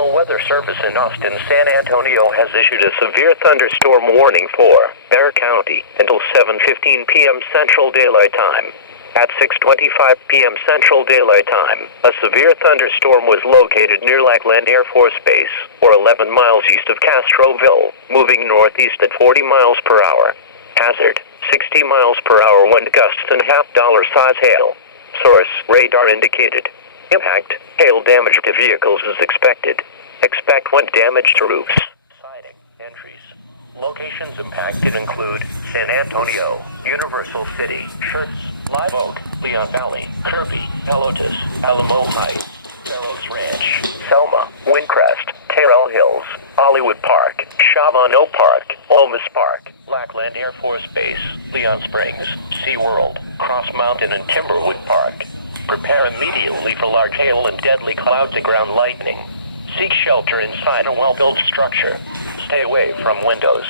National Weather Service in Austin, San Antonio has issued a severe thunderstorm warning for Bexar County until 7:15 p.m. Central Daylight Time. At 6:25 p.m. Central Daylight Time, a severe thunderstorm was located near Lackland Air Force Base, or 11 miles east of Castroville, moving northeast at 40 miles per hour. Hazard: 60 miles per hour wind gusts and $half-size hail. Source: radar indicated. Impact: hail damage to vehicles is expected. Expect wind damage to roofs. Siding. Entries. Locations impacted include San Antonio, Universal City, Schertz, Live Oak, Leon Valley, Kirby, Pelotas, Alamo Heights, Barrows Ranch, Selma, Windcrest, Terrell Hills, Hollywood Park, Chavano Park, Olmus Park, Lackland Air Force Base, Leon Springs, SeaWorld, Cross Mountain and Timberwood Park. Prepare immediately for large hail and deadly clouds and ground lightning. Seek shelter inside a well-built structure. Stay away from windows.